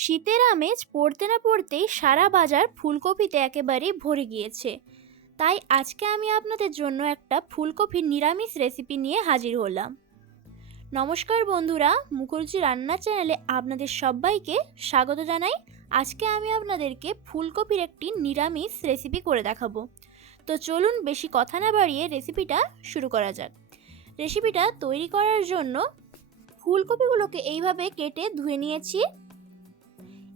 শীতের আমেজ পড়তে না পড়তেই সারা বাজার ফুলকপিতে একেবারে ভরে গিয়েছে। তাই আজকে আমি আপনাদের জন্য একটা ফুলকপির নিরামিষ রেসিপি নিয়ে হাজির হলাম। নমস্কার বন্ধুরা, মুখর্জি রান্না চ্যানেলে আপনাদের সবাইকে স্বাগত জানাই। আজকে আমি আপনাদেরকে ফুলকপির একটি নিরামিষ রেসিপি করে দেখাবো। তো চলুন বেশি কথা না বাড়িয়ে রেসিপিটা শুরু করা যাক। রেসিপিটা তৈরি করার জন্য ফুলকপিগুলোকে এইভাবে কেটে ধুয়ে নিয়েছি।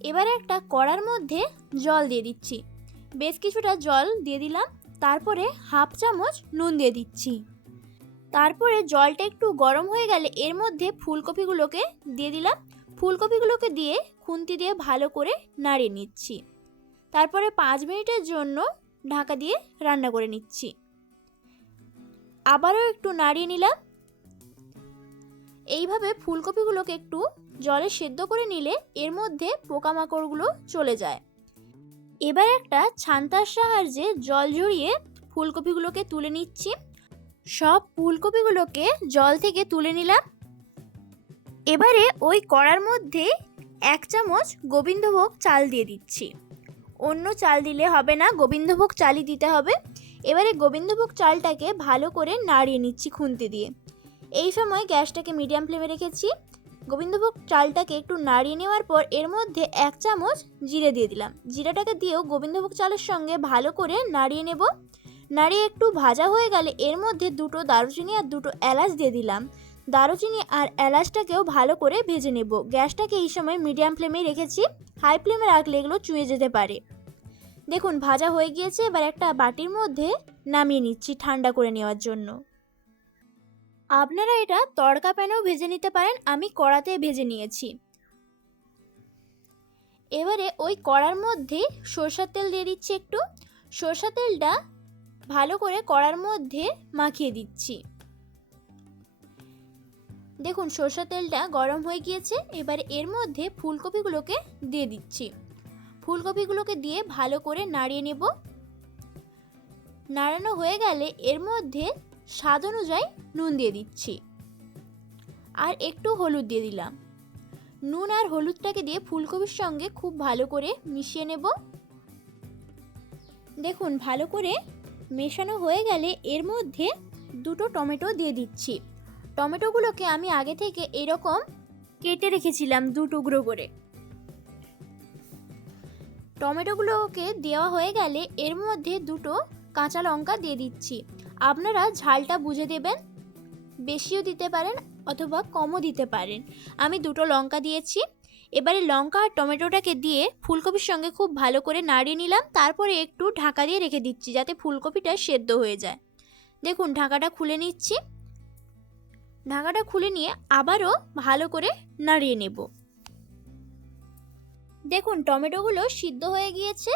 এবারে একটা কড়ার মধ্যে জল দিয়ে দিচ্ছি, বেশ কিছুটা জল দিয়ে দিলাম। তারপরে হাফ চামচ নুন দিয়ে দিচ্ছি। তারপরে জলটা একটু গরম হয়ে গেলে এর মধ্যে ফুলকপিগুলোকে দিয়ে দিলাম। ফুলকপিগুলোকে দিয়ে খুন্তি দিয়ে ভালো করে নাড়িয়ে নিচ্ছি। তারপরে 5 মিনিটের জন্য ঢাকা দিয়ে রান্না করে নিচ্ছি। আবারও একটু নাড়িয়ে নিলাম। এইভাবে ফুলকপিগুলোকে একটু জলে সেদ্ধ করে নিলে এর মধ্যে পোকামাকড়গুলো চলে যায়। এবার একটা ছান্তার সাহায্যে জল ঝরিয়ে ফুলকপিগুলোকে তুলে নিচ্ছি। সব ফুলকপিগুলোকে জল থেকে তুলে নিলাম। এবারে ওই কড়ার মধ্যে 1 চামচ গোবিন্দভোগ চাল দিয়ে দিচ্ছি। অন্য চাল দিলে হবে না, গোবিন্দভোগ চালই দিতে হবে। এবারে গোবিন্দভোগ চালটাকে ভালো করে নাড়িয়ে নিচ্ছি খুন্তি দিয়ে। এই সময় গ্যাসটাকে মিডিয়াম ফ্লেমে রেখেছি। গোবিন্দভোগ চালটাকে একটু নাড়িয়ে নেওয়ার পর এর মধ্যে 1 চামচ জিরে দিয়ে দিলাম। জিরাটাকে দিয়েও গোবিন্দভোগ চালের সঙ্গে ভালো করে নাড়িয়ে নেব। নাড়িয়ে একটু ভাজা হয়ে গেলে এর মধ্যে 2টো দারুচিনি আর 2টো এলাচ দিয়ে দিলাম। দারুচিনি আর এলাচটাকেও ভালো করে ভেজে নেব। গ্যাসটাকে এই সময় মিডিয়াম ফ্লেমে রেখেছি, হাই ফ্লেমে রাখলে এগুলো চুঁয়ে যেতে পারে। দেখুন ভাজা হয়ে গিয়েছে। এবার একটা বাটির মধ্যে নামিয়ে নিচ্ছি ঠান্ডা করে নেওয়ার জন্য। আপনারা এটা তড়কা প্যানেও ভেজে নিতে পারেন, আমি কড়াতে ভেজে নিয়েছি। এবারে ওই কড়ার মধ্যে সরষের তেল দিয়ে দিচ্ছি একটু। সরষের তেলটা ভালো করে কড়ার মধ্যে মাখিয়ে দিচ্ছি। দেখুন সরষের তেলটা গরম হয়ে গিয়েছে। এবারে এর মধ্যে ফুলকপিগুলোকে দিয়ে দিচ্ছি। ফুলকপিগুলোকে দিয়ে ভালো করে নাড়িয়ে নেব। নাড়ানো হয়ে গেলে এর মধ্যে স্বাদ অনুযায়ী নুন দিয়ে দিচ্ছি আর একটু হলুদ দিয়ে দিলাম। নুন আর হলুদটাকে দিয়ে ফুলকপির সঙ্গে খুব ভালো করে মিশিয়ে নেব। দেখুন ভালো করে মেশানো হয়ে গেলে এর মধ্যে 2টো টমেটো দিয়ে দিচ্ছি। টমেটোগুলোকে আমি আগে থেকে এরকম কেটে রেখেছিলাম 2 টুকরো করে। টমেটোগুলোকে দেওয়া হয়ে গেলে এর মধ্যে 2টো কাঁচা লঙ্কা দিয়ে দিচ্ছি। আপনারা ঝালটা বুঝে দেবেন, বেশিও দিতে পারেন অথবা কমও দিতে পারেন। আমি 2টো লঙ্কা দিয়েছি। এবারে লঙ্কা আর টমেটোটাকে দিয়ে ফুলকপির সঙ্গে খুব ভালো করে নাড়িয়ে নিলাম। তারপরে একটু ঢাকা দিয়ে রেখে দিচ্ছি যাতে ফুলকপিটা সেদ্ধ হয়ে যায়। দেখুন ঢাকাটা খুলে নিচ্ছি। ঢাকাটা খুলে নিয়ে আবারও ভালো করে নাড়িয়ে নেব। দেখুন টমেটোগুলো সিদ্ধ হয়ে গিয়েছে।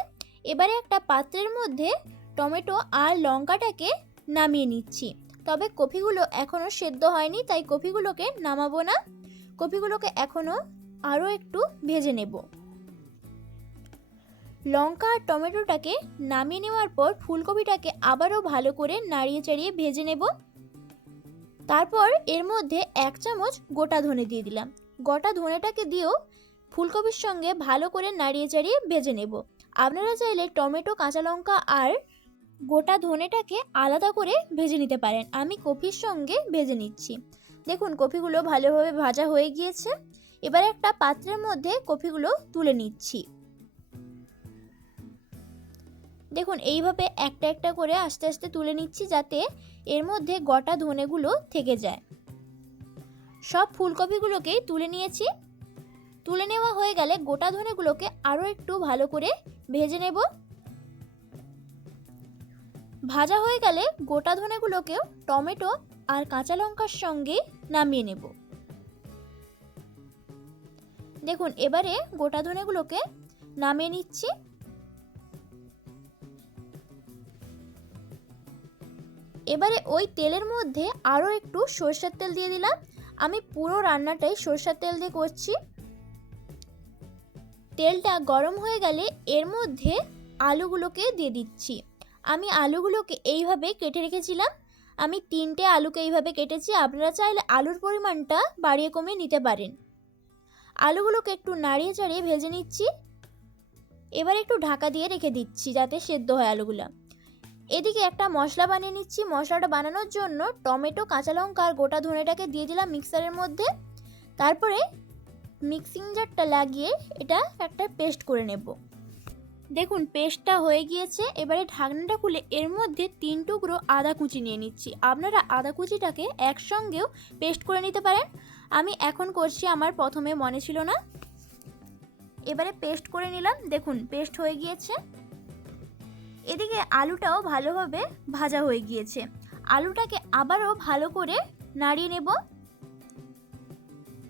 এবারে একটা পাত্রের মধ্যে টমেটো আর লঙ্কাটাকে নামিয়ে নিচ্ছি। তবে কপিগুলো এখনও সেদ্ধ হয়নি, তাই কপিগুলোকে নামাবো না। কপিগুলোকে এখনও আরও একটু ভেজে নেব। লঙ্কা আর টমেটোটাকে নামিয়ে নেওয়ার পর ফুলকপিটাকে আবারও ভালো করে নাড়িয়ে চাড়িয়ে ভেজে নেব। তারপর এর মধ্যে 1 চামচ গোটা ধনে দিয়ে দিলাম। গোটা ধনেটাকে দিয়েও ফুলকপির সঙ্গে ভালো করে নাড়িয়ে চাড়িয়ে ভেজে নেব। আপনারা চাইলে টমেটো, কাঁচা লঙ্কা আর গোটা ধনেটাকে আলাদা করে ভেজে নিতে পারেন। আমি কপির সঙ্গে ভেজে নিচ্ছি। দেখুন কপিগুলো ভালোভাবে ভাজা হয়ে গিয়েছে। এবার একটা পাত্রের মধ্যে কপিগুলো তুলে নিচ্ছি। দেখুন এইভাবে একটা একটা করে আস্তে আস্তে তুলে নিচ্ছি যাতে এর মধ্যে গোটা ধনেগুলো থেকে যায়। সব ফুলকপিগুলোকেই তুলে নিয়েছি। তুলে নেওয়া হয়ে গেলে গোটা ধনেগুলোকে আরও একটু ভালো করে ভেজে নেব। ভাজা হয়ে গেলে গোটা ধনেগুলোকেও টমেটো আর কাঁচা লঙ্কার সঙ্গে নামিয়ে নেব। দেখুন এবারে গোটা ধনেগুলোকে নামিয়ে নিচ্ছি। এবারে ওই তেলের মধ্যে আরও একটু সরষের তেল দিয়ে দিলাম। আমি পুরো রান্নাটাই সরষের তেল দিয়ে করছি। তেলটা গরম হয়ে গেলে এর মধ্যে আলুগুলোকে দিয়ে দিচ্ছি। আমি আলুগুলোকে এইভাবে কেটে রেখেছিলাম। আমি 3টে আলুকে এইভাবে কেটেছি। আপনারা চাইলে আলুর পরিমাণটা বাড়িয়ে কমিয়ে নিতে পারেন। আলুগুলোকে একটু নাড়িয়ে চাড়িয়ে ভেজে নিচ্ছি। এবার একটু ঢাকা দিয়ে রেখে দিচ্ছি যাতে সেদ্ধ হয় আলুগুলো। এদিকে একটা মশলা বানিয়ে নিচ্ছি। মশলাটা বানানোর জন্য টমেটো, কাঁচা লঙ্কা আর গোটা ধনেটাকে দিয়ে দিলাম মিক্সারের মধ্যে। তারপরে মিক্সিং জারটা লাগিয়ে এটা একটা পেস্ট করে নেব। দেখুন পেস্টটা হয়ে গিয়েছে। এবারে ঢাকনাটা খুলে এর মধ্যে 3 টুকরো আদা কুচি নিয়ে নিচ্ছি। আপনারা আদা কুচিটাকে একসঙ্গেও পেস্ট করে নিতে পারেন। আমি এখন করছি, আমার প্রথমে মনে ছিল না। এবারে পেস্ট করে নিলাম। দেখুন পেস্ট হয়ে গিয়েছে। এদিকে আলুটাও ভালোভাবে ভাজা হয়ে গিয়েছে। আলুটাকে আবারও ভালো করে নাড়িয়ে নেব।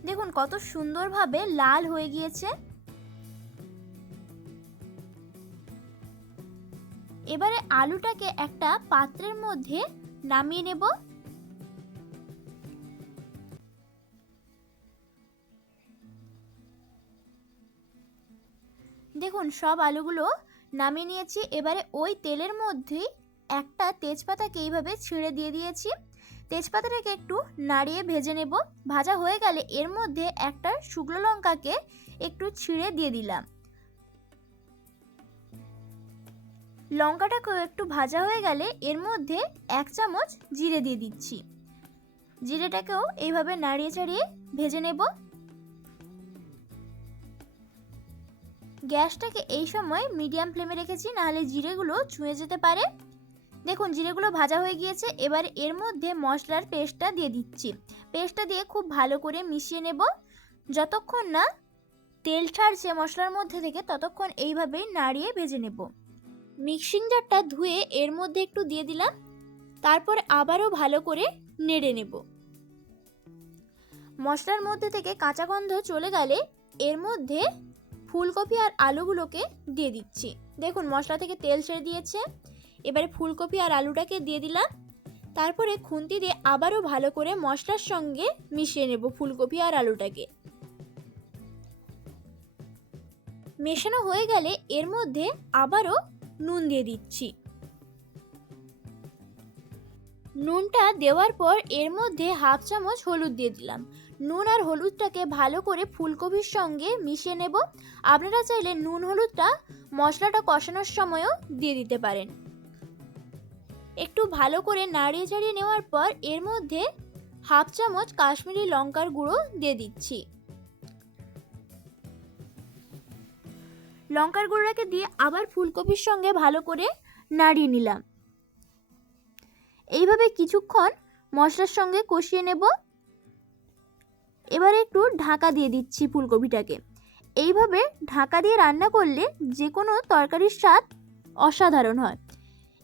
দেখুন কত সুন্দরভাবে লাল হয়ে গিয়েছে। এবারে আলুটাকে একটা পাত্রের মধ্যে নামিয়ে নেব। দেখুন সব আলুগুলো নামিয়ে নিয়েছি। এবারে ওই তেলের মধ্যেই একটা তেজপাতাকে এইভাবে ছিঁড়ে দিয়ে দিয়েছি। তেজপাতাটাকে একটু নাড়িয়ে ভেজে নেব। ভাজা হয়ে গেলে এর মধ্যে একটা শুকনো লঙ্কাকে একটু ছিঁড়ে দিয়ে দিলাম। লঙ্কাটাকেও একটু ভাজা হয়ে গেলে এর মধ্যে 1 চামচ জিরে দিয়ে দিচ্ছি। জিরেটাকেও এইভাবে নাড়িয়ে চাড়িয়ে ভেজে নেব। গ্যাসটাকে এই সময় মিডিয়াম ফ্লেমে রেখেছি, নাহলে জিরেগুলো ছুঁয়ে যেতে পারে। দেখুন জিরেগুলো ভাজা হয়ে গিয়েছে। এবার এর মধ্যে মশলার পেস্টটা দিয়ে দিচ্ছি। পেস্টটা দিয়ে খুব ভালো করে মিশিয়ে নেব। যতক্ষণ না তেল ছাড়ছে মশলার মধ্যে থেকে ততক্ষণ এইভাবেই নাড়িয়ে ভেজে নেব। মিক্সিং জারটা ধুয়ে এর মধ্যে একটু দিয়ে দিলাম। তারপর আবারও ভালো করে নেড়ে নেব। মশলার মধ্যে থেকে কাঁচা গন্ধ চলে গেলে এর মধ্যে ফুলকপি আর আলুগুলোকে দিয়ে দিচ্ছি। দেখুন মশলা থেকে তেল ছেড়ে দিয়েছে। এবারে ফুলকপি আর আলুটাকে দিয়ে দিলাম। তারপরে খুন্তি দিয়ে আবারও ভালো করে মশলার সঙ্গে মিশিয়ে নেব ফুলকপি আর আলুটাকে। মেশানো হয়ে গেলে এর মধ্যে আবারও নুন দিয়ে দিচ্ছি। নুনটা দেওয়ার পর এর মধ্যে 1/2 চামচ হলুদ দিয়ে দিলাম। নুন আর হলুদটাকে ভালো করে ফুলকপির সঙ্গে মিশিয়ে নেব। আপনারা চাইলে নুন হলুদটা মশলাটা কষানোর সময়ও দিয়ে দিতে পারেন। একটু ভালো করে নাড়িয়ে চাড়িয়ে নেওয়ার পর এর মধ্যে 1/2 চামচ কাশ্মীরি লঙ্কার গুঁড়ো দিয়ে দিচ্ছি। লঙ্কার গুঁড়োটাকে দিয়ে আবার ফুলকপির সঙ্গে ভালো করে নাড়িয়ে নিলাম। এইভাবে কিছুক্ষণ মশলার সঙ্গে কষিয়ে নেব। এবারে একটু ঢাকা দিয়ে দিচ্ছি ফুলকপিটাকে। এইভাবে ঢাকা দিয়ে রান্না করলে যে কোনো তরকারির স্বাদ অসাধারণ হয়।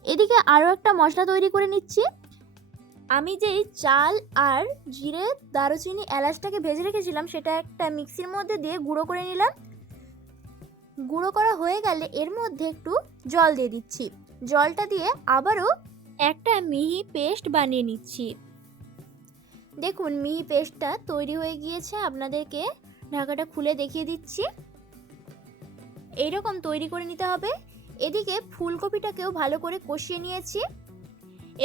এদিকে আরও একটা মশলা তৈরি করে নিচ্ছি। আমি যেই চাল আর জিরে, দারুচিনি, এলাচটাকে ভেজে রেখেছিলাম সেটা একটা মিক্সির মধ্যে দিয়ে গুঁড়ো করে নিলাম। গুঁড়ো করা হয়ে গেলে এর মধ্যে একটু জল দিয়ে দিচ্ছি। জলটা দিয়ে আবারও একটা মিহি পেস্ট বানিয়ে নিচ্ছি। দেখুন মিহি পেস্টটা তৈরি হয়ে গিয়েছে। আপনাদেরকে ঢাকাটা খুলে দেখিয়ে দিচ্ছি। এইরকম তৈরি করে নিতে হবে। এদিকে ফুলকপিটাকেও ভালো করে কষিয়ে নিয়েছি।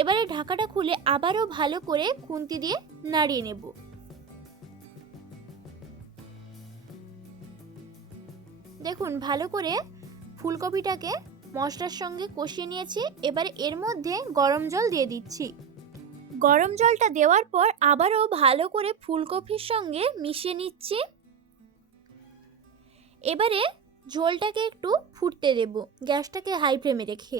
এবারে ঢাকাটা খুলে আবারও ভালো করে খুন্তি দিয়ে নাড়িয়ে নেব। দেখুন ভালো করে ফুলকপিটাকে মশলার সঙ্গে কষিয়ে নিয়েছি। এবারে এর মধ্যে গরম জল দিয়ে দিচ্ছি। গরম জলটা দেওয়ার পর আবারও ভালো করে ফুলকপির সঙ্গে মিশিয়ে নিচ্ছি। এবারে ঝোলটাকে একটু ফুটতে দেব, গ্যাসটাকে হাই ফ্লেমে রেখে।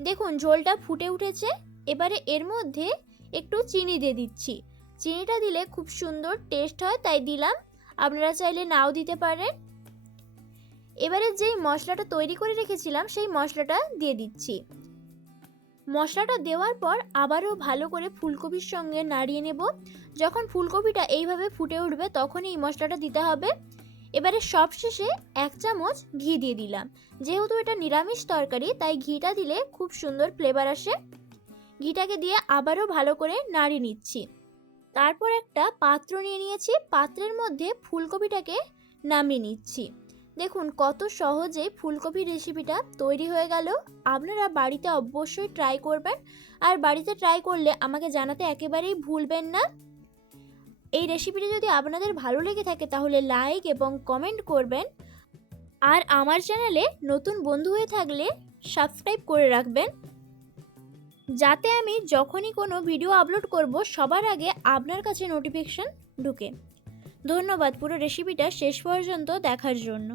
দেখুন ঝোলটা ফুটে উঠেছে। এবারে এর মধ্যে একটু চিনি দিয়ে দিচ্ছি। চিনিটা দিলে খুব সুন্দর টেস্ট হয়, তাই দিলাম। আপনারা চাইলে নাও দিতে পারেন। এবারে যেই মশলাটা তৈরি করে রেখেছিলাম সেই মশলাটা দিয়ে দিচ্ছি। মশলাটা দেওয়ার পর আবারও ভালো করে ফুলকপির সঙ্গে নাড়িয়ে নেব। যখন ফুলকপিটা এইভাবে ফুটে উঠবে তখন এই মশলাটা দিতে হবে। এবারে সবশেষে 1 চামচ ঘি দিয়ে দিলাম। যেহেতু এটা নিরামিষ তরকারি তাই ঘিটা দিলে খুব সুন্দর ফ্লেভার আসে। ঘিটাকে দিয়ে আবারও ভালো করে নাড়িয়ে নিচ্ছি। তারপর একটা পাত্র নিয়ে নিয়েছি। পাত্রের মধ্যে ফুলকপিটাকে নামিয়ে নিচ্ছি। দেখুন কত সহজেই ফুলকপির রেসিপিটা তৈরি হয়ে গেল। আপনারা বাড়িতে অবশ্যই ট্রাই করবেন, আর বাড়িতে ট্রাই করলে আমাকে জানাতে একেবারেই ভুলবেন না। এই রেসিপিটি যদি আপনাদের ভালো লেগে থাকে তাহলে লাইক এবং কমেন্ট করবেন। আর আমার চ্যানেলে নতুন বন্ধু হয়ে থাকলে সাবস্ক্রাইব করে রাখবেন, যাতে আমি যখনই কোনো ভিডিও আপলোড করব সবার আগে আপনার কাছে নোটিফিকেশন ঢুকে। ধন্যবাদ পুরো রেসিপিটা শেষ পর্যন্ত দেখার জন্য।